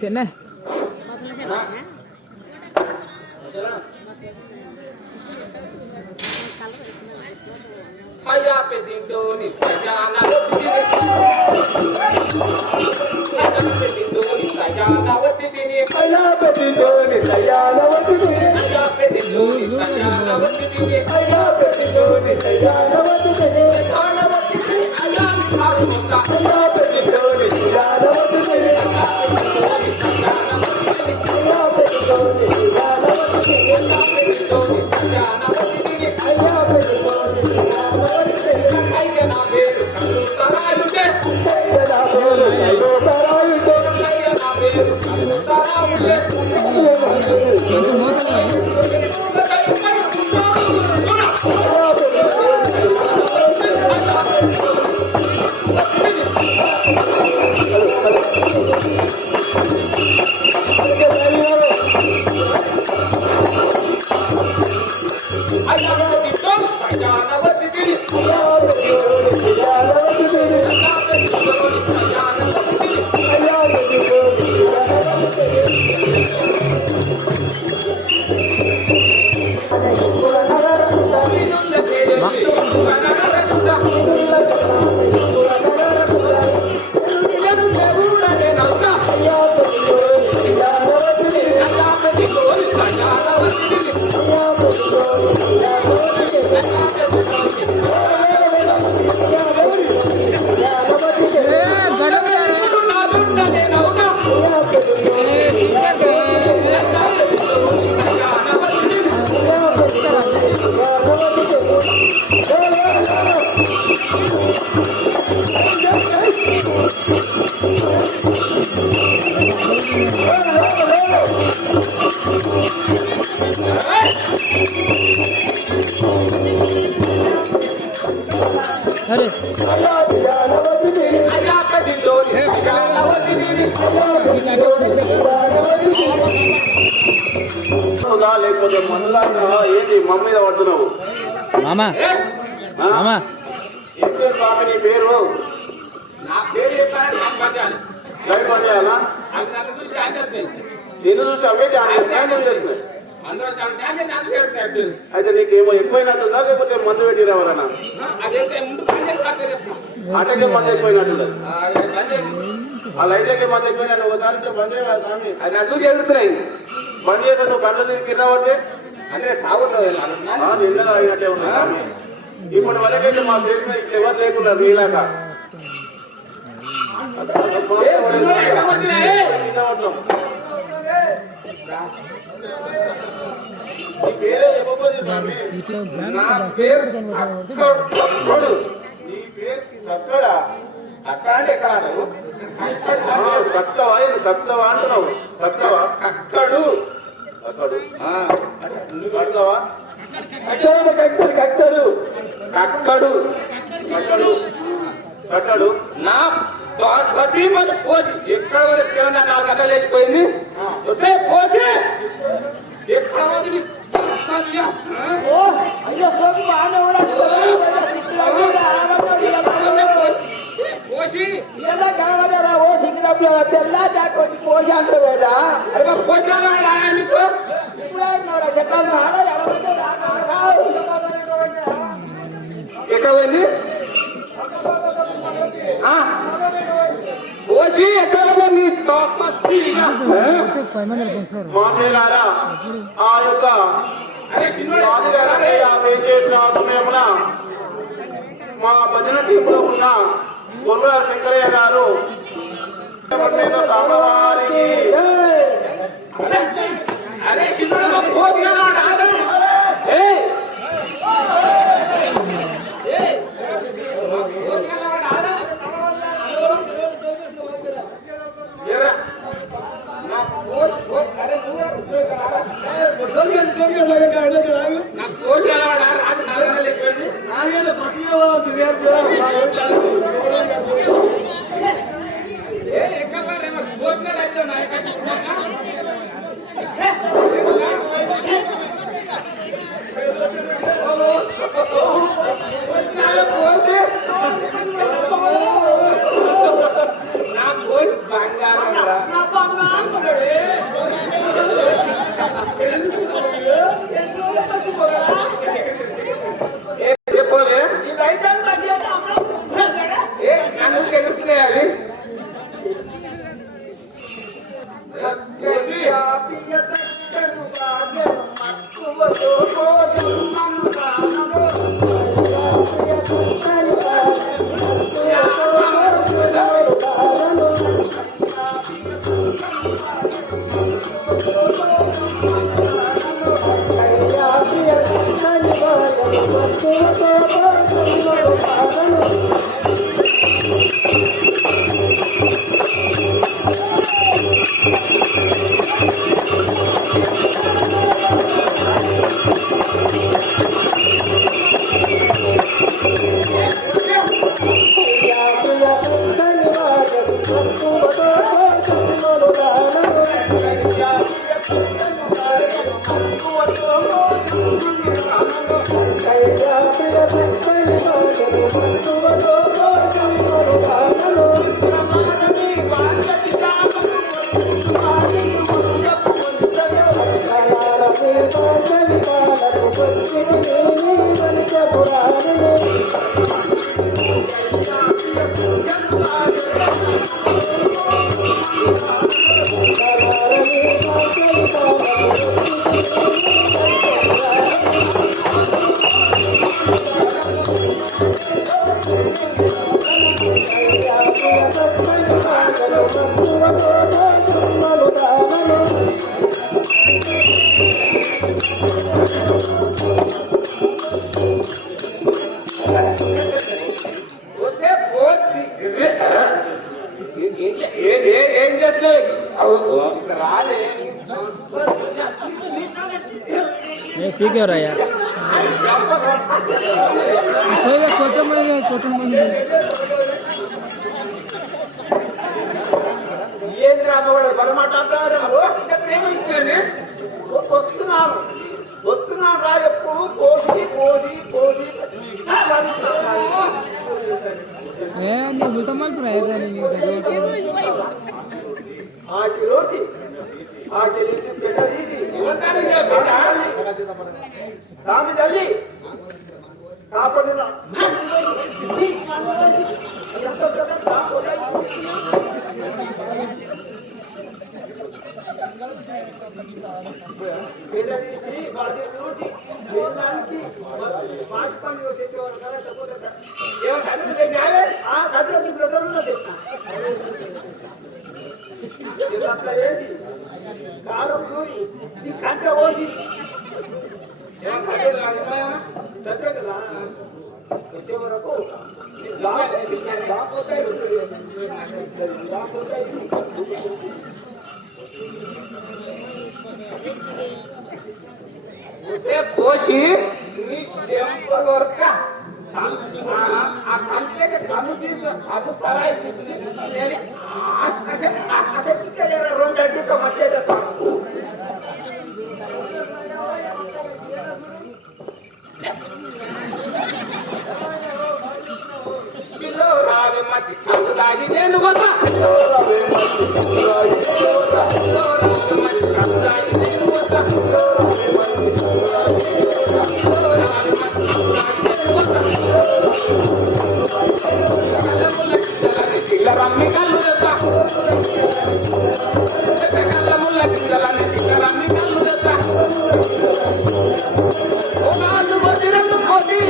Chennai Aya pedindoni sayana pedindoni sayana watidini aya pedindoni sayana watidini aya pedindoni sayana watidini aya pedindoni sayana watidini sayana watidini aya harumata aya pedindoni sayana watidini aya pedindoni sayana watidini aya pedindoni sayana watidini aya pedindoni sayana watidini aya pedindoni sayana లేకపోతే మందులా ఏంటి mummy మీద పడుతున్నావు మామా మామా స్వామి నీ పేరు నా పేరు చెప్పాలా నేను చూసి అవే అయితే నీకేమో ఎక్కువైనట్టుందా లేకపోతే మందు పెట్టిరు ఎవరన్నా అటకే మందు ఎక్కువైనట్టుందా ఆ లైట్లకే మందు ఎక్కువైనా ఒకసారి బంద్ చేయాలి స్వామి అది అందుకు ఎదుగుతున్నాయి బంద్ చేస్తా నువ్వు బండ్ల దీనికి కింద పడితే అంటే తాగుతుంది నిన్న అయినట్టే ఉంది స్వామి ఇప్పుడు వరకైతే మా పేరు ఎవరు లేకుండా మీలాగా తక్కువ అంటున్నావు తక్కువ అక్కడు కడతావా కక్కడు కక్కడు కక్కడు కట్టడు నా ప్రతి మంది పోచి ఎక్కడ తెలంగాణ 4 గంటలు లేచిపోయింది వస్తే పోచి ఎక్కడ పోసి తెల్లా జాకొచ్చి పోసి అంటారు కదా ఎక్కడ పోయింది పోసి ఎక్కడ పోయింది మాట్లాడారా ఆ యొక్క సమయమున మా భజన టీంలో ఉన్న కొర్ర శంకరయ్య గారు సామవారికి ఏం చేస్తాయి రాలే పీకేవరయ్యా ఏం రాబోయే బలమాటారు ప్రేమించండి వస్తున్నాను వస్తున్నాను రా ఎప్పుడు కోసి కోసి కోసి ఆకి రోటి ఆకి పెట్టది రామి తల్లి కాపాడిన తీసి బాసి రోటి దానికి మాస్పని వచ్చేవారు కదా ఏమో ఖర్చు చేయాలి ఆ ఖర్చు ప్రొడక్ట్ తెస్తా అట్లా వేసి కారం దూరి ఈ కంట పోసి చదివే కదా వచ్చే వరకు పోసి మీ చెంపల వరక ఆ కంటే కన్ను తీసి అది సరాయి రెండు అడ్డుక మధ్య తాగి నేను రమ్మి కళ్ళు ముల్ల చిల్లలని రమ్మి కళ్ళు రెండు కోసి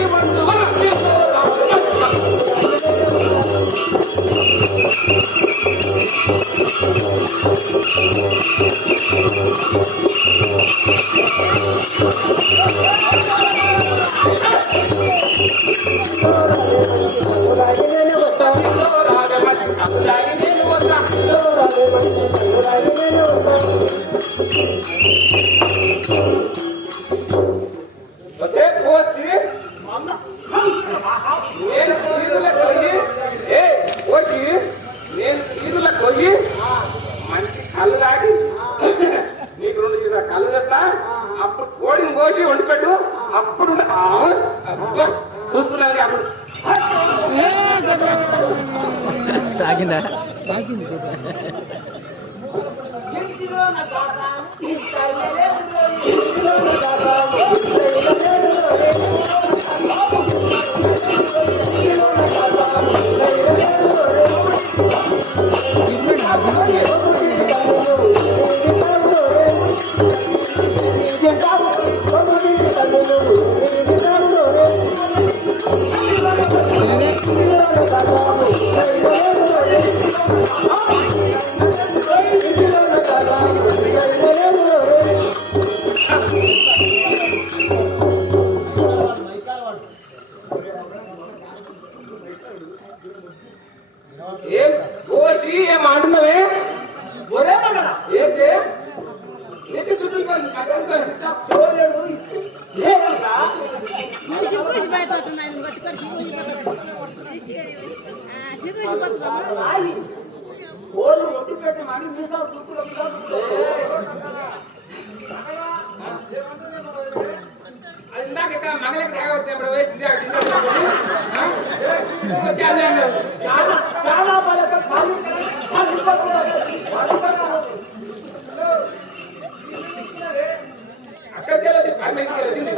మంచి కళ్ళు లాగి నీకు రెండు కళ్ళు తెస్తా అప్పుడు కోడిని కోసి వండి పెట్టు అప్పుడు చూసుకున్నాను అప్పుడు తాగిందా ఏం ఓసి ఏం అంటున్నావే ఒరే మగడా ఏంటి నీకు చుట్టూ చూడలేడు ఏమన్నా రాయి ఓళ్ళు ఒట్టు పెట్టి మళ్ళీ మీసాలు చుట్టూ ఇందాక మగలకి రావద్దు ఇప్పుడు చాలా బాగా ఖాళీ అక్కడికి వెళ్ళొచ్చి పర్మిట్కి వచ్చింది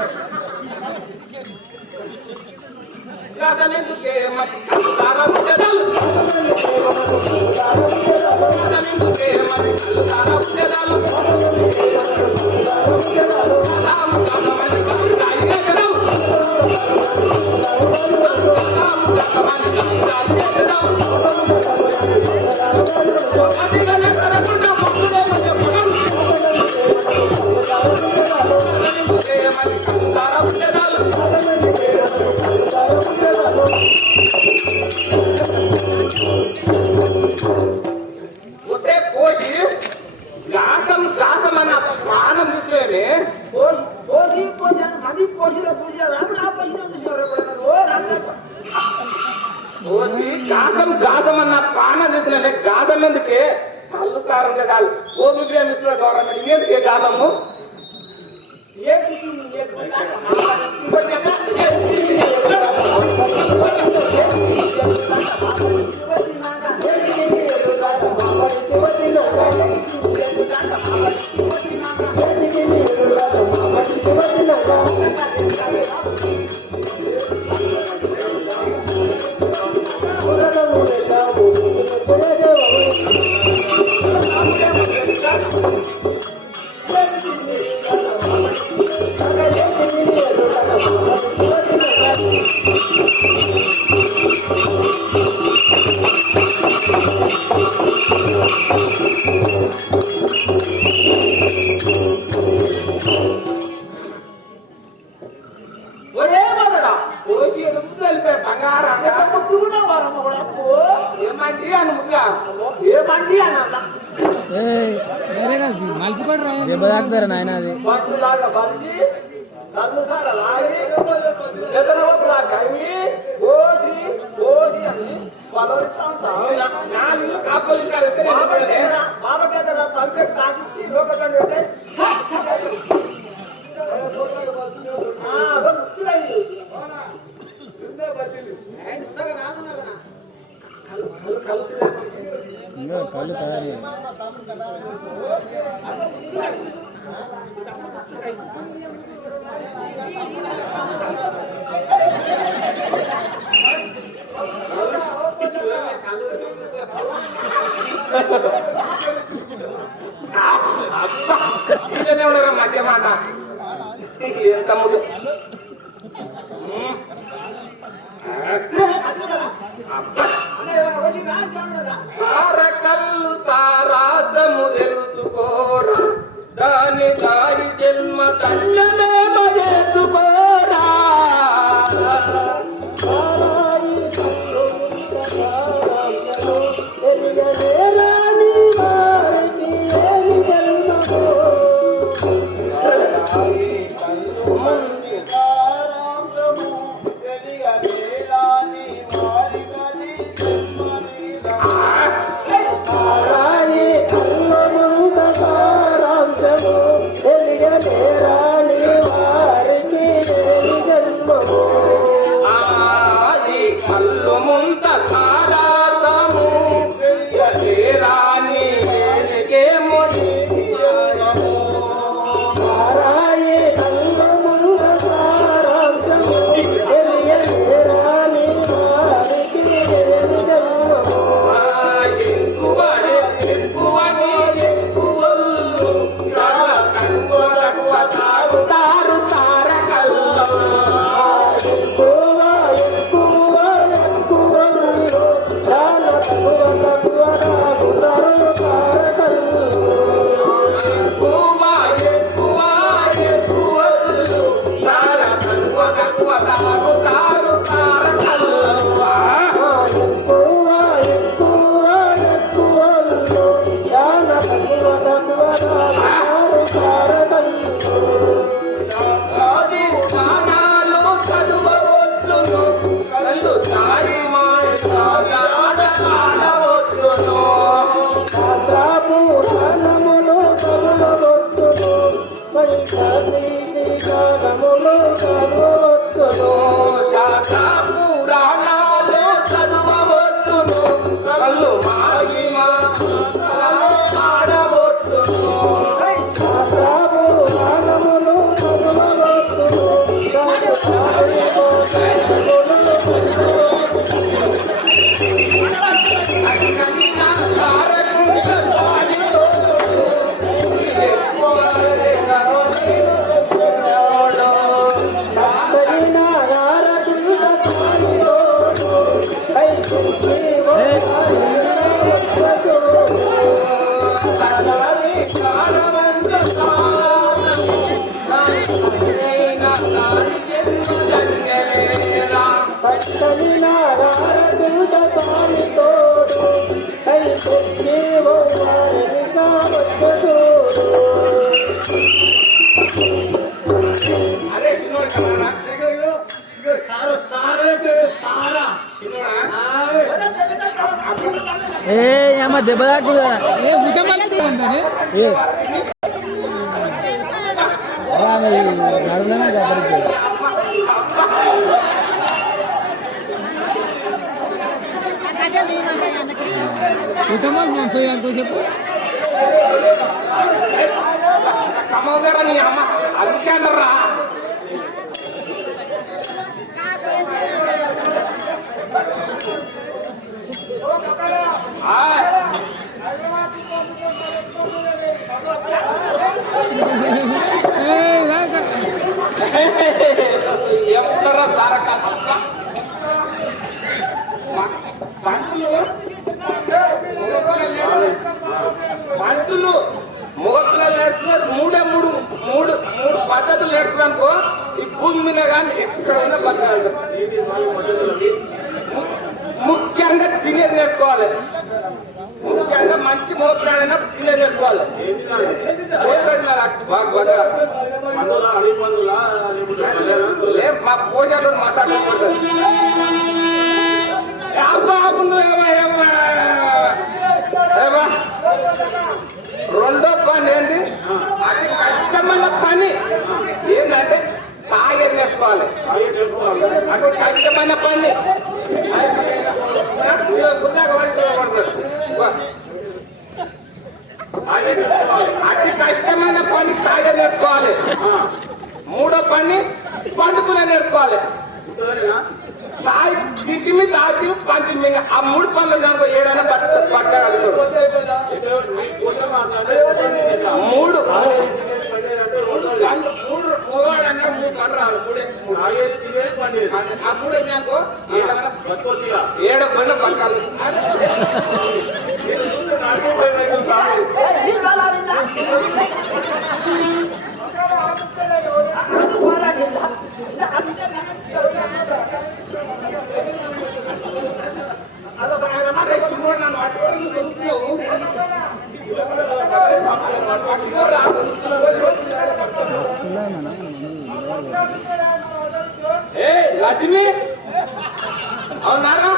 ఒకే కోసి గాసం గాసం అన్న ప్రాణం తీసుకునే పోసి పోసాను మళ్ళీ పోసిలో చూసారు నా పోసిలో చూసారు కోసి గాసం గాసం అన్న ప్రాణం తీసుకునే గాసం ఎందుకే కళ్ళు సారంగా కాదు ఓపిక మిస్లో గవర్నమెంట్ ఇంకేందుకే గాసము ఏ ఒరే మగడా కోసి ఎదుగుతలిపే బంగారం ఏమండి అని ముగ్గా ఏమండి అన్న దెబ్బ తాకుతారా నాయన అది బస్సులాగా బస్సి నన్ను సార్ లాగి ఎదరవట్లా కవి పోసి పోసి అని వలరిస్తా ఉంటాం నా ఇల్లు కాపులు బాబకే తలపే తాకిచ్చి లోకల్ ఇంకా కళ్ళు తయారు మధ్య మాట ఎంత ముందు కళ్ళు సారాసము తెలుసుకోరా దాని దారి జన్మ తండ్రమే చేసుకోరా సారాంశము ఆడవచ్చును పురాణములో చదవవచ్చును మరి గానములో చదవవచ్చును శాస్త్ర పురాణాలు చదవవచ్చును కళ్ళు మహిమ ఆడవచ్చును పురాణములో అరే చిన్నోడు కదా ఏ అమ్మ దెబ్బ తాకు నడుదనే కాబట్టి చెప్పు సమోదరా నీ అమ్మ అందుకే అంటారా ఏమంటారా తారక పంతులు ముగత్తులు వేస్తున్నారు మూడు మూడు పద్ధతులు నేర్చుకోనుకో ఈ భూమి మీద కానీ ఎక్కడైనా బతకాలి ముఖ్యంగా తినేది నేర్చుకోవాలి ముఖ్యంగా మంచి మోపురాడైనా తినేది నేర్చుకోవాలి మా పూజలు మాట్లాడుకుంటారు రెండో పని ఏంటి అది కష్టమైన పని ఏంటంటే తాగే నేర్చుకోవాలి అది కష్టమైన పని అతి కష్టమైన పని తాగే నేర్చుకోవాలి మూడో పని పండుకునే నేర్చుకోవాలి తింటి మీద ఆచి పంచి మీద ఆ మూడు పనులు దానికి ఏడైనా పట్టగలుగుతాడు మూడు మూడన్నా మూడు పని రాదు ఆ మూడు దానికి ఏడో పనులు పట్టాలి లక్ష్మి అవునారా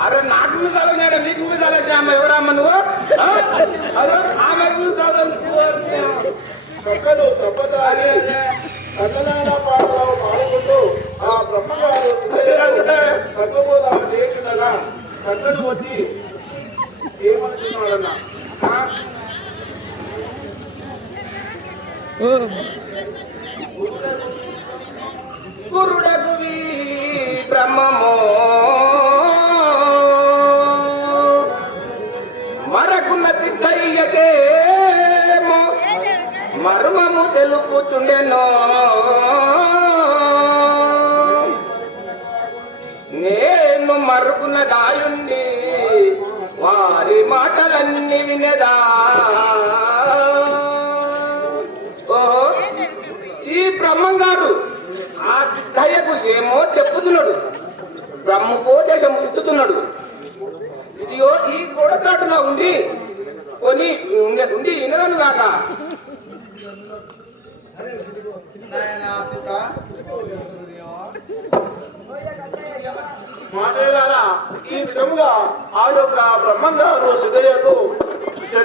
అరే నాకు నువ్వు చదవనాడు నీకు నువ్వు చదవండి అమ్మ ఎవరమ్మ నువ్వు ఆమె పాల్గొంటూ ఆ బ్రహ్మగారు చక్కడు వచ్చి ఏమనుకున్నాడన్నా గురుడగు బ్రహ్మమో పోతుండెనో నేను మరుగున దాయుండి వారి మాటలన్నీ వినదా. ఓహో, ఈ బ్రహ్మంగారు ఆ సిద్ధయ్యకు ఏమో చెప్పుతున్నాడు, బ్రహ్మోపదేశం ఇస్తున్నాడు. ఇదిగో ఈ గోడకాటున ఉండి కొని ఉండి వినను కాక. మాట్లాడాలా ఈ విధంగా ఆ యొక్క బ్రహ్మంగారు సిద్ధయ్యకు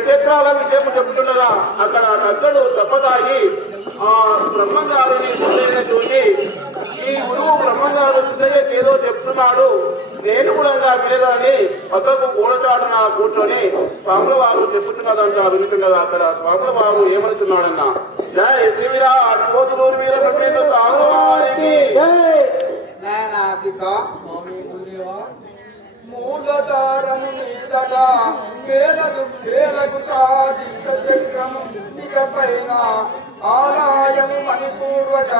చక్రాల విజయము చెబుతుండగా అక్కడ కక్కడు తప్పదాగి ఆ బ్రహ్మంగారిని సిద్ధయ్యను చూసి ఈ గురువు బ్రహ్మంగారు సిద్ధయ్యకి ఏదో చెప్తున్నాడు, నేను కూడా వినేదాన్ని పక్కకు గోడచాటున కూర్చొని స్వాముల వారు చెప్పుతున్నదంతా వింటున్నదా. అక్కడ స్వాముల వారు ఏమనుతున్నాడన్నా, జై శ్రీరామ్ కోతులూరు వీరభద్రేంద్ర స్వాముల వారికి మూలధారము మీదగా వేలకు సాధించ చక్రము ఇక పైన ఆలయము మణిపూర్వట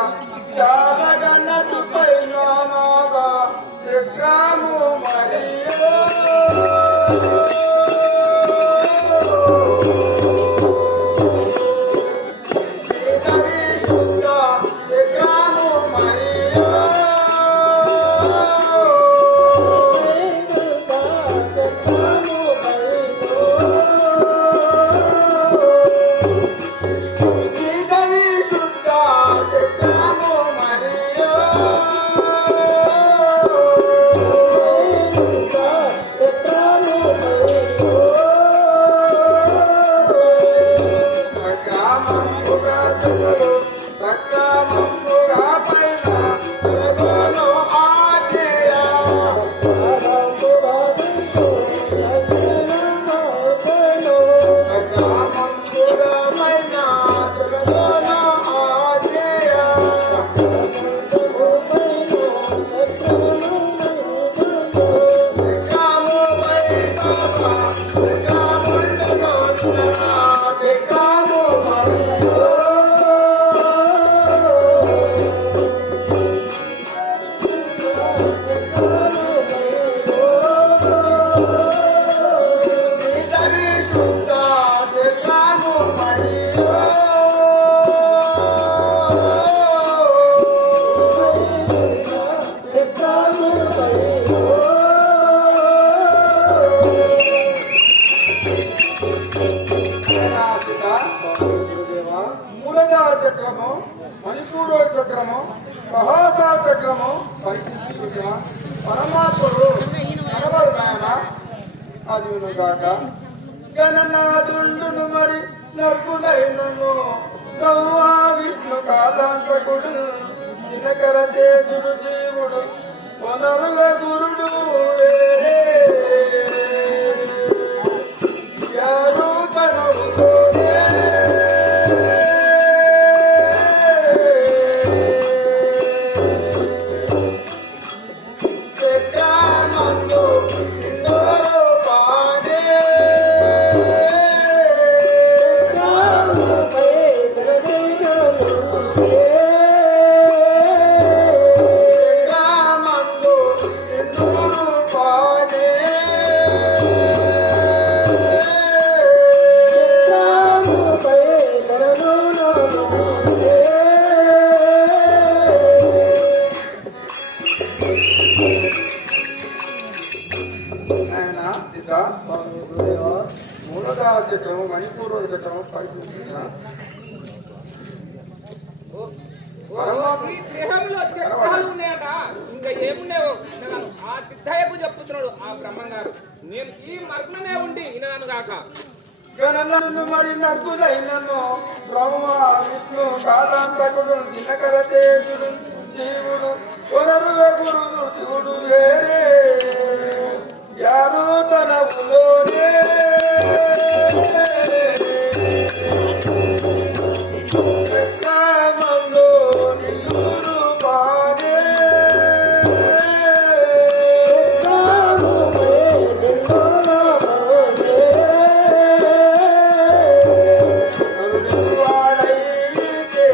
జాగన్నట్టు పైన నాగా చక్రము మరియో చక్రము మణిపూరో చక్రము సహసా చక్రము పరిశీలించిన పరమాత్ముడు కనబడు నాయన అదిగాక గణనాదుండును మరి నవ్వులైనను గౌవా విష్ణు కాలాంతకుడు దినకర తేజుడు జీవుడు వనరుల గురుడు యారు కనవుతో మూలధార చక్రము మణిపూర్వ చక్రము పరిశీలించిన ఈ దేహంలో చక్రాలు ఉన్నాయట, ఇంకా ఏమున్నాయో ఆ సిద్ధయ్యకు చెప్తున్నాడు ఆ బ్రహ్మంగారు. నేను ఈ మర్మనే ఉండి వినను కాక. గణనను మరి నడుకులైనను బ్రహ్మ విష్ణు కాలాంతకుడు దినకర తేజుడు జీవుడు వనరుల గురుడు శివుడు వేరే యారు తనవులోనే చక్రమంలో నిలురు పాడే వాడైతే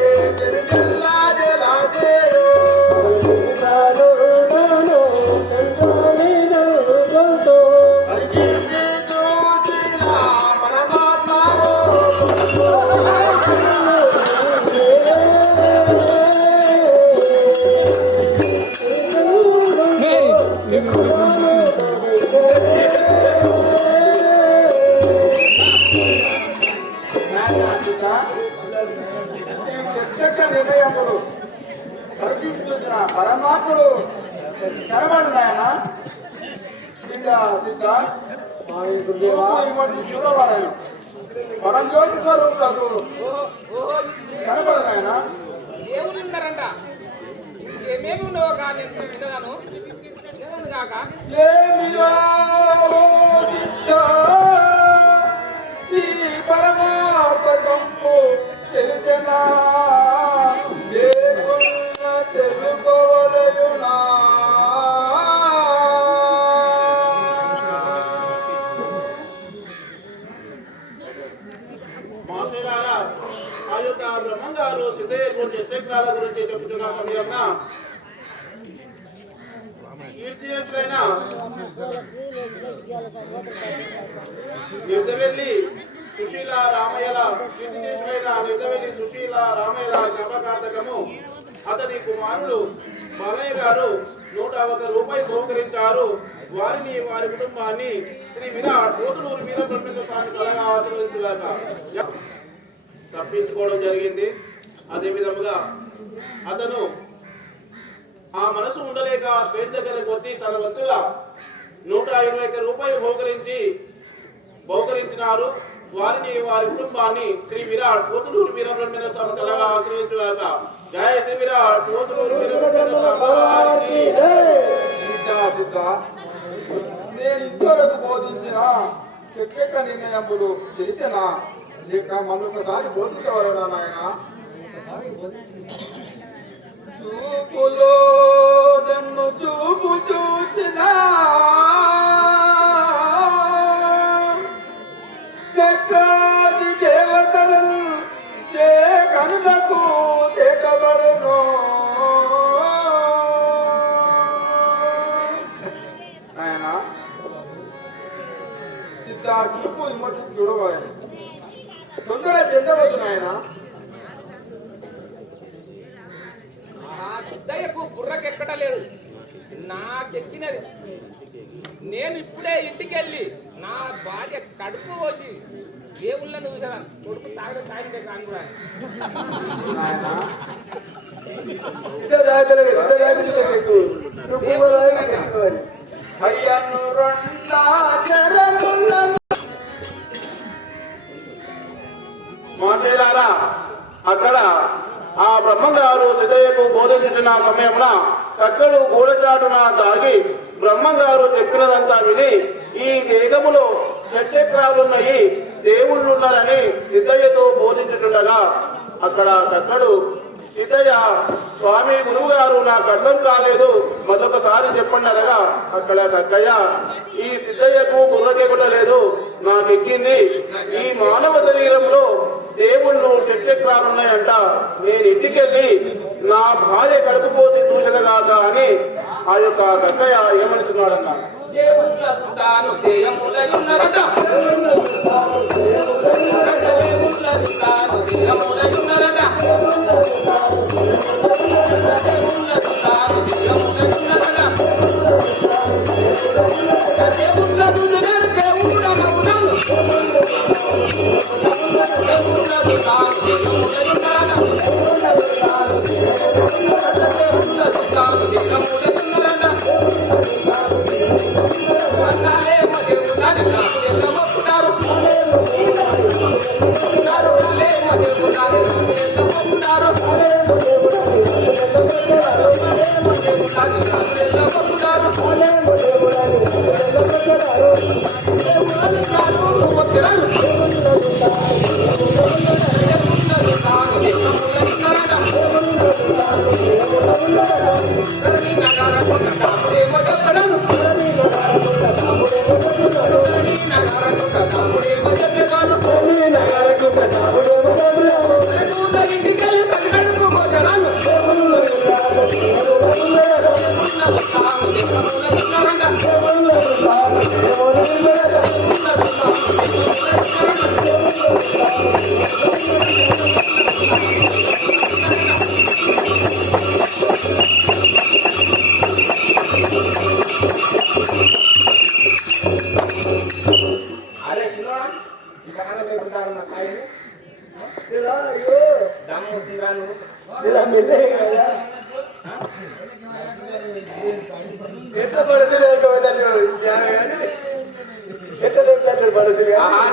ఇప్పుడు కనబడున్నాయన సిద్ధ సిద్ధ చూడవాలయన మనం జ్యోతి స్వరూపులకు కనబడున్నాయన దేవుళ్ళు ఉన్నారంట ఏమేమి ఉండవు కానీ వినగాను కాక ఏమిరా సిద్ధ ఈ పరమార్థకంపు తెలిసెనా దేవుళ్ళ తెలుకోవలయునా మాస్టర్గారా ఆ యొక్క బ్రహ్మంగారు సిద్ధయ్య గురించి చక్రాల గురించి చెప్తున్న సమయంలో కీర్తిశేషులైన నిర్దవెల్లి సుశీల రామయ్యల కీర్తిశేషులైన నిర్దవెల్లి సుశీల రామయ్యల జ్ఞాపకార్థకము అతని కుమారుడు బాలయ్య గారు 101 రూపాయలు బహుకరించారు. వారిని వారి కుటుంబాన్ని శ్రీ విరాట్ పోతులూరు వీరబ్రహ్మేంద్ర స్వామి కళగా ఆశీర్వదించుగాక. తప్పించుకోవడం జరిగింది. అదే విధముగా అతను ఆ మనసు ఉండలేక స్టేజ్ దగ్గరకు వచ్చి తన వంతుగా 121 రూపాయలు బహుకరించినారు. వారిని వారి కుటుంబాన్ని శ్రీ విరాట్ పోతులూరు వీరబ్రహ్మేంద్ర స్వామి కళగా ఆశీర్వదించుగాక. జయ శ్రీ విరాట్ పోతులూరు వీరబ్రహ్మేంద్ర స్వామి. నేను ఇంతవరకు బోధించిన చెక్క నిర్ణయములు తెలిసేనా లేక మరొకసారి బోధించవలనా నాయన? చూపులో నన్ను చూపు చూచిన చక్రాది దేవతలను కనులకు తేటబడును. ఆయన సిద్ధ చూపు విమర్శ చూడవాలి. తొందరగా చెందవచ్చు ఆయన. సిద్ధయ్యకు బుర్రకెక్కటలేదు, నాకెక్కినది. నేను ఇప్పుడే ఇంటికి వెళ్ళి నా భార్య కడుపు పోసి దేవుళ్ళను చూసాను. కొడుకు తాగడం తాగితే కాను కూడా మాట్లాడారా అక్కడ ఆ బ్రహ్మంగారు సిద్ధయ్యకు బోధించిన సమయంలో చక్కడు గూడచాటున దాగి బ్రహ్మంగారు చెప్పినదంతా విని ఈ వేగములో చక్రాలున్నాయి, దేవుళ్ళున్నారని సిద్ధయ్యతో బోధించుతుండగా అక్కడ చక్కడు సిద్ధయ్య స్వామి గురువు గారు నాకు అర్థం కాలేదు, మరొకసారి చెప్పండి అనగా అక్కడ చక్కయ్య ఈ సిద్ధయ్యకు బుర్రకెక్కలేదు, నాకెక్కింది. ఈ మానవ శరీరంలో దేవుళ్ళు చక్రాలున్నాయంట. నేను ఇంటికెళ్ళి నా భార్య కడుపుపోతే చూసగాక అని ఆ యొక్క కక్కయ్య ఏమనుకున్నాడన్నా?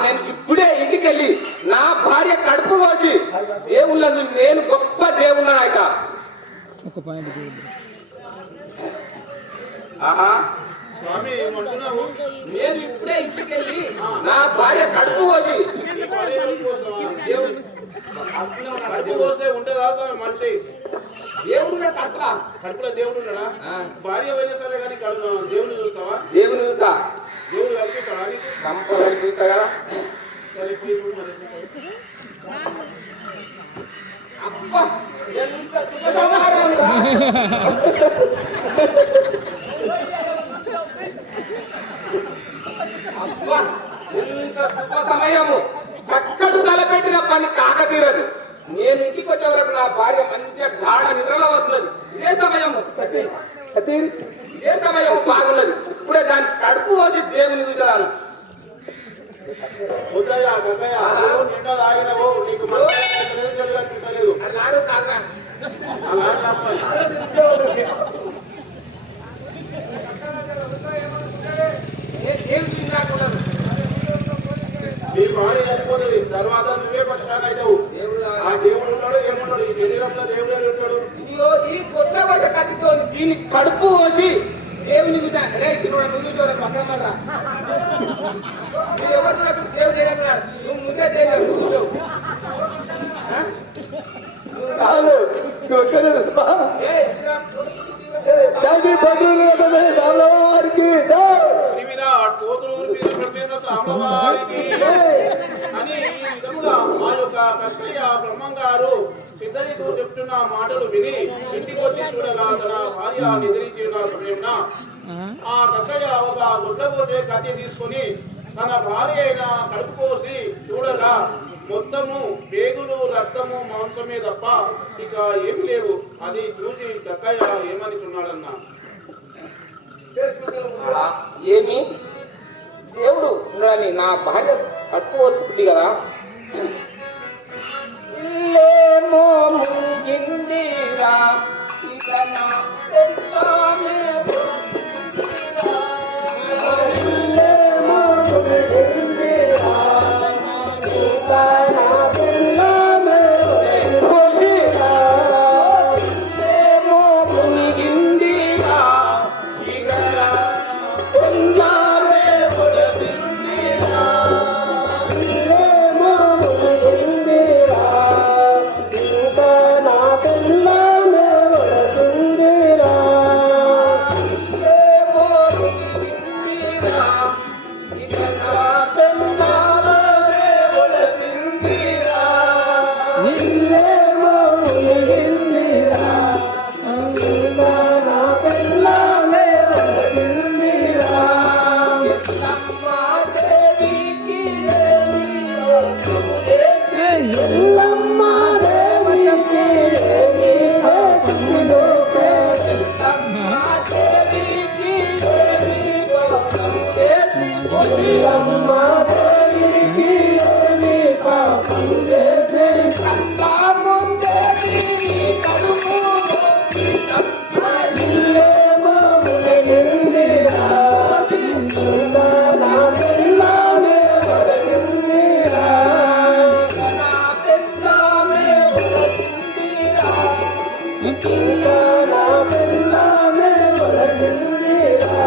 నేను ఇప్పుడే ఇంటికి వెళ్ళి నా భార్య కడుపు కోసి దేవుళ్ళను నేను గొప్ప దేవుళ్ళ నాయక. ఒక పాయింట్ స్వామి ఏమంటున్నావు? నేను ఇప్పుడే ఇంటికి వెళ్ళి నా భార్య కడుపు కోసి కడుపు కోస్తే ఉంటుందా మనిషి? దేవుడు కడుపులో దేవుడు ఉన్నాడా? భార్య అయినా సరే కానీ దేవుని చూస్తావా? దేవుని చూస్తా. దేవుడు కలుపుతాడా నీకు? కంపల్సరీ చూస్తా కదా. అబ్బా, ఎంత శుభ సమాచారం. అబ్బా, ఎంత శుభ సమయము. చక్కటి తలపెట్టిన పని కాకతీరదు. నేను ఇంటికి వచ్చే వరకు నా భార్య మంచిగా గాఢ నిద్రలో వస్తున్నది. ఇదే సమయము బాగున్నది. ఇప్పుడే దాన్ని కడుపు కోసి దేవుని చూసాను. ఉదయ గగయ నిండా తాగినవు నీకు తెలియదు. అన్నాడు కాగా అలా దేవుని చూసినాకున్నాను. నీ భార్య చనిపోతుంది, తర్వాత నువ్వే పక్షాన అవుతావు. ఆ దేవుడు ఉన్నాడు ఏమున్నాడు? ఈ శరీరంలో దేవుడే ఉంటాడు. ఇదిగో ఈ కొట్ల పడ్డ కత్తితో దీన్ని కడుపు కోసి దేవుని చూసాను. రే తిరుడు ముందు చూడ పక్కన రా. నువ్వు ఎవరు చూడకు దేవుడు చేయగలరా? నువ్వు ముందే చేయగలరు. నువ్వు చూడవు. అమ్మవారికి అని ఈ విధముగా ఆ యొక్క కర్తయ్య బ్రహ్మంగారు సిద్ధయ్యకు చెప్తున్న మాటలు విని ఇంటికి వచ్చి చూడగా తన భార్య నిద్రించిన సమయంలో ఆ కర్తయ్య ఒక గుడ్డపోసే కత్తి తీసుకొని తన భార్య అయిన కడుపు కోసి చూడగా మొత్తము పేగులు, రక్తము, మాంసమే తప్ప ఇక ఏమి లేవు. అది చూసి కక్కయ్య ఏమనుకున్నాడన్నా, ఏమి దేవుడు చూడాలి నా భార్య కడుపు వస్తుంది కదా. ఇల్లేమో ముగిందిరా ఇక నా పెళ్ళామే పొందిరా. ఇల్లేమో ముగిందిరా ఇక నా పెళ్ళామే పొందిరా. ఇల్లేమో ముగిందిరా ఇక నా పెళ్ళామే పొందిరా. ఇల్లేమో ముగిందిరా ఇక నా పెళ్ళామే పొందిరా. ఇల్లేమో ముగిందిరా ఇక నా పెళ్ళామే పొందిరా. ఇల్లేమో ముగిందిరా ఇక నా పెళ్ళామే పొందిరా. ఎల్లమ్మ దేవికి ఏమి ఎల్లమ్మ దేవికి ఏమి పండుగే. ఎల్లమ్మ దేవికి ఏమి పండుగే. ఎల్లమ్మ దేవికి ఏమి పండుగే. కళ్ళ ముందే నీ కడుపు ఇల్లేమో ముగిందిరా ఇక నా పెళ్ళామే పొందిరా. ఇక నా పెళ్ళామే పొందిరా. ఇక నా పెళ్ళామే పొందిరా.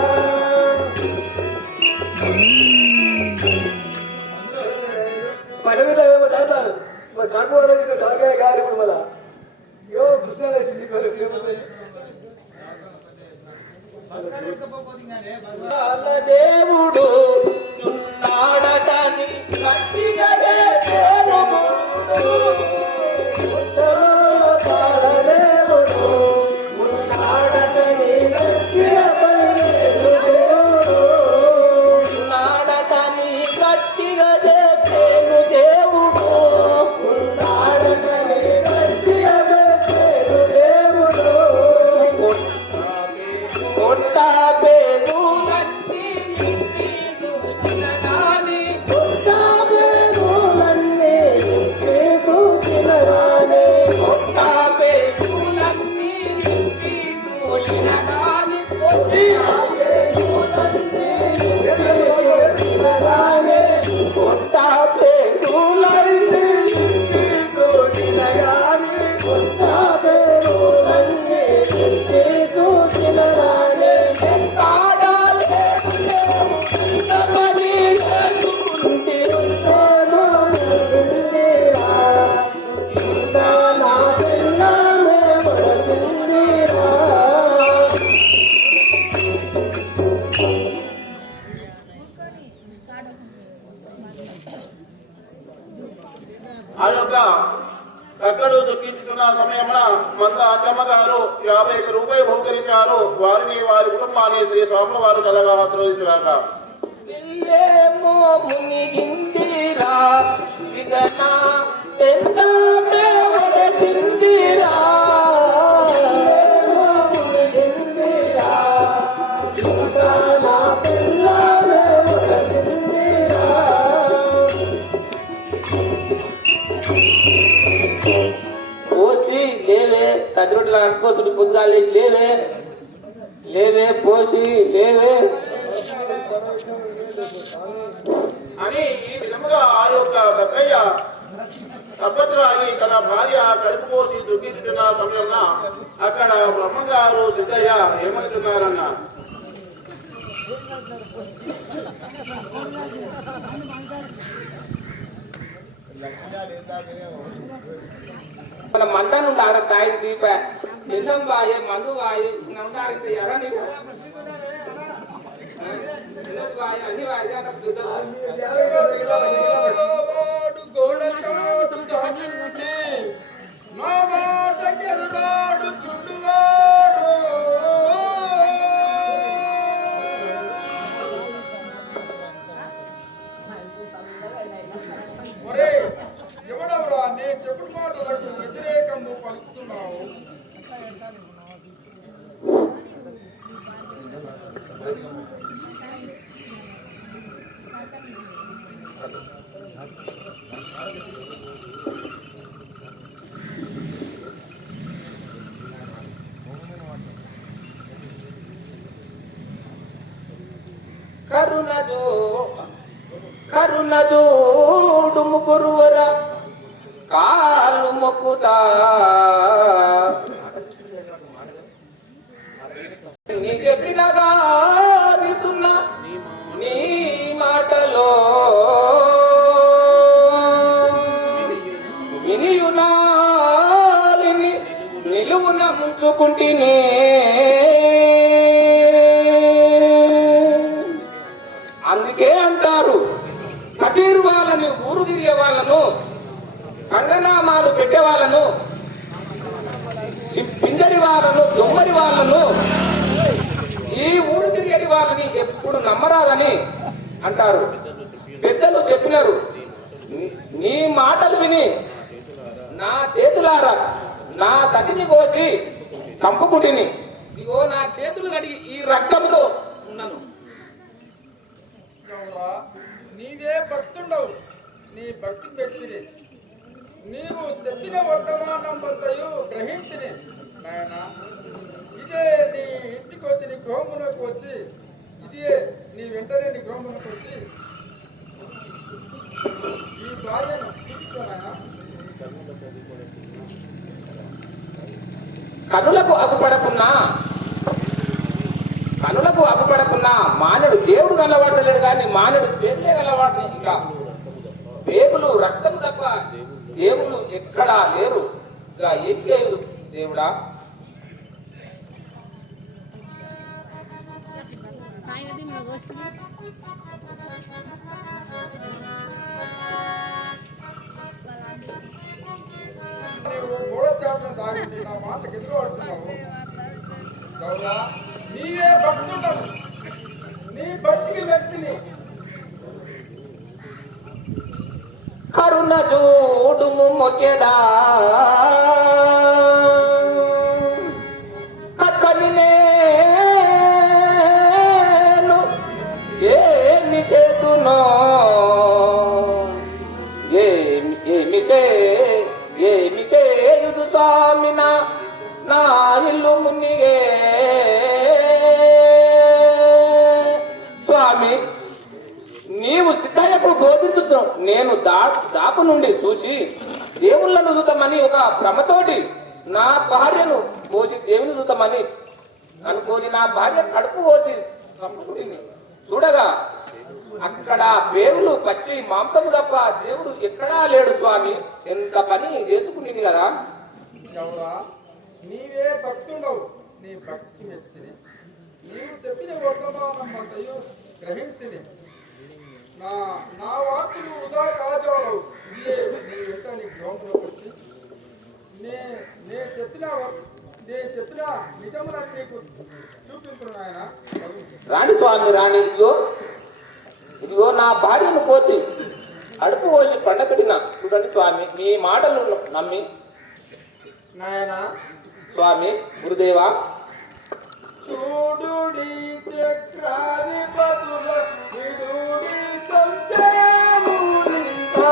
దేవుడు ఉన్నాడటని గట్టిగా దేవుడు ఉన్నాడటని గట్టిగా ఉన్నాడటని గట్టిగా చెప్పేను దేవుడు. ఉన్నాడటని గట్టిగా చెప్పేను దేవుడు. కొట్ట పేగులన్నీ నింపి చూసిననాని. కొట్ట పేగులన్నీ నింపి చూసిననాని. కొట్ట పేగులన్నీ నింపి చూసిననాని. కొట్టి అలంకరించారు వారిని వారి కుటుంబాన్ని శ్రీ స్వాముల వారు కలగా ఆశీర్వదించుగాక. పిల్లేమో మునిగిందిరా విగనా పెద్దమే వడసిందిరా మునిగిందిరా విగనా పెద్దమే వడసిందిరా. పోసి లేవే తదిరోడ్లా అనుకోతుడు పొద్దుగాలే లేవే లేవే పోసి లేవే అని ఈ విధముగా ఆ యొక్క బక్కయ్య తప్పత్రాగి తన భార్య కడుపు కోసి దుఃఖిస్తున్న సమయంలో అక్కడ బ్రహ్మగారు సిద్ధయ్య ఏమంటున్నారన్న, మన మంద నుండి తాయి దీప నిజం వాయే మందు వాయే ఉంటారు ఎరా నీకు వాయి అన్ని వాయి ఎవడవరా నేను చెప్పుడు మాటలకు వ్యతిరేకము పలుకుతున్నావు? కరుణజోడు ముకురువర కాలు మొక్కుతా నీ చెప్పినగా వితున్నా నీ మాటలో వినియునాలిని నిలువున ముంచుకుంటేనే అందుకే అంటారు కటీరు వాళ్ళని ఊరు తిరిగే వాళ్ళను కంగనామాలు పెట్టే వాళ్ళను పింజరి వాళ్ళను దొమ్మరి వాళ్ళను ఈ ఊరు తిరిగే వాళ్ళని ఎప్పుడు నమ్మరాదని అంటారు. పెద్దలు చెప్పినారు, నీ మాటలు విని నా చేతులారా నా తటిని కోసి చంపుకుంటుని ఇగో నా చేతులు కడిగి ఈ రక్తంతో ఉన్నాను. నీవే భక్తుండవు, నీ భక్తి వ్యక్తిని నీవు చెప్పిన వర్తమానంతయు గ్రహించిని నాయన. ఇదే నీ ఇంటికి వచ్చి నీ గృహమునకు వచ్చి ఇదే నీ వెంటనే నీ గృహమునకు వచ్చి ఈ భార్యను చూపించానాయన. కనులకు అగుపడకున్నా మానవుడు దేవుడు గలవాడలేడు కానీ మానవుడు పేర్లే గలవాడు. ఇంకా పేగులు రక్తము తప్ప దేవుడు ఎక్కడా లేరు. ఇంకా ఏకే దేవుడా నీవు గోడచాటును దాగి నా మాటలకు ఎదురుపడుతున్నావు. గౌరా నీవే భక్తుండవు, నీ భక్తికి వ్యక్తిని కరుణ చూడుము మొకెడా అక్కని నేను ఏమి చేతునో ఏమి చేయుదు స్వామిన నా ఇల్లు మునిగే స్వామి. నీవు సిద్ధయ్యకు బోధించుతున్నావు. నేను దాపు నుండి చూసి దేవుళ్ళను చూద్దామని ఒక భ్రమతోటి నా భార్యను కోసి దేవుని చూద్దామని అనుకోని నా భార్య కడుపు కోసి చంపుకుంటుంది. చూడగా అక్కడ పేగులు పచ్చి మాంసము తప్ప దేవుడు ఎక్కడా లేడు స్వామి. ఎంత పని చేసుకుంటుంది కదా. ఎవరా నీవే భక్తుండవు, నీ భక్తి మెచ్చిని నీవు చెప్పిన వర్తమానంతయు గ్రహించిని. నా వాక్కులు వృధా కాజాలవు. ఇదే నీ వెంట నీ గృహంలోకి వచ్చి నేను చెప్పిన నిజములను నీకు నాయన రాణి స్వామి రాణి, ఇదిగో నా భార్యను కోసి అడుపు కోసి పండపెట్టిన చూడండి స్వామి, మీ మాటలు నమ్మి నాయన స్వామి గురుదేవా. చూడుడి చక్రాధిపతుల విడుడి సంచయమునింకా.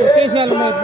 ఉద్దేశాలు ఉన్నాయి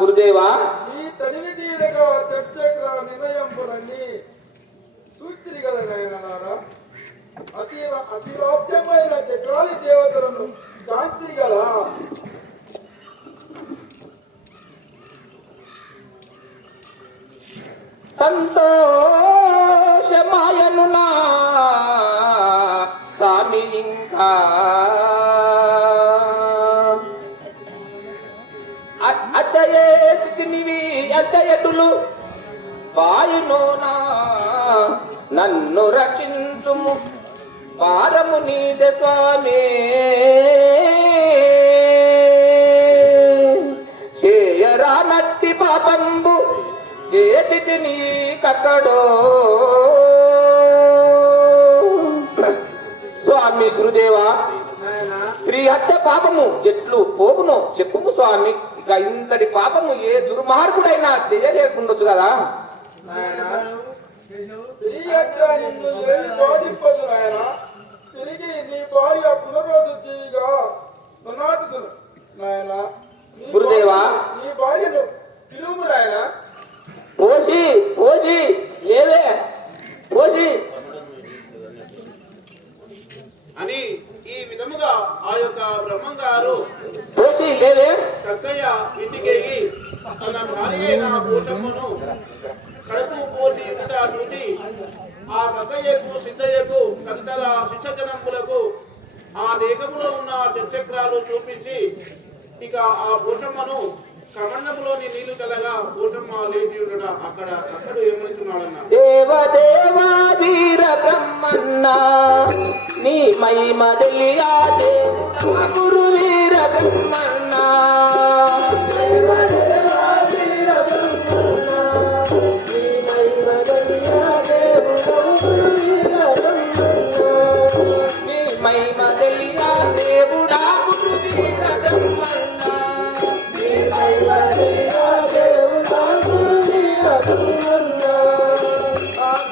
గురుదేవా. ఈ తనివి తీరగా చర్చక్ర నిలయంపులన్నీ చూస్తిరి కదా నాయనలారా. అతివాస్యమైన చక్రాది దేవతలను కాంతిరి కదా. సంతోషమాయను నా స్వామి ఇంకా అద్దయేనివి అద్దయటులు వాయునోనా నన్ను రక్షించుము పారము నీదే స్వామి. చేయరానట్టి పాపంబు చేతి నీ కక్కడో స్వామి గురుదేవా. స్త్రీ హత్య పాపము ఎట్లు పోగునో చెప్పుము స్వామి. ఇక ఇంతటి పాపము ఏ దుర్మార్గుడైనా చేయలేకుండొచ్చు కదా. తిరిగి నీ భార్య పునరోజు జీవిగా నాయన. గురుదేవా, నీ భార్యను పిలువు నాయన. పోసి పోసి లేవే పోసి అని ఈ విధముగా ఆ యొక్క బ్రహ్మంగారు పోసి లేవే కక్కయ్య ఇంటికెళ్ళి తన భార్య అయిన కూటమ్మను కడుపు పోటీ చూసి ఆ కక్కయ్యకు సిద్ధయ్యకు తదితర శిక్షజనంబులకు ఆ దేహములో ఉన్న చక్రాలు చూపించి ఇక ఆ కూటమ్మను కమండములోని నీళ్లు కలగా కూటమ్మ లేచి ఉండట అక్కడ ఏమనుకున్నాడన్న. దేవదేవా వీర బ్రహ్మన్న నీ మహిమ తెలియాదే గురు వీర బ్రహ్మన్న. నీ మహిమ తెలియా దేవుడా గురు వీర బ్రహ్మన్న.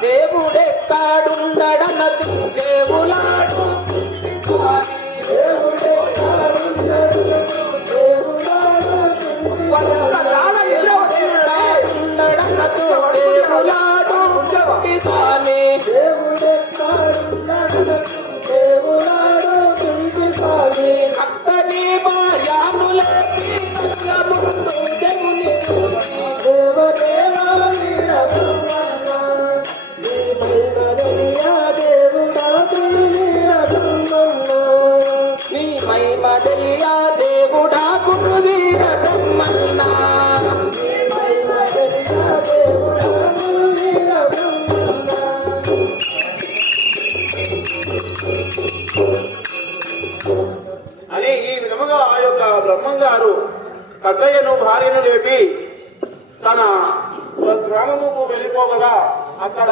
దేవుడెక్కాడుండడనకు దేవులాడు అక్కని భార్యానులే నీ మహిమ తెలియా దేవుడా గురు వీర బ్రహ్మన్న. అని ఈ విధముగా ఆ యొక్క బ్రహ్మంగారు కక్కయ్యను భార్యను లేపి తన గ్రామముకు వెళ్ళిపోగగా అక్కడ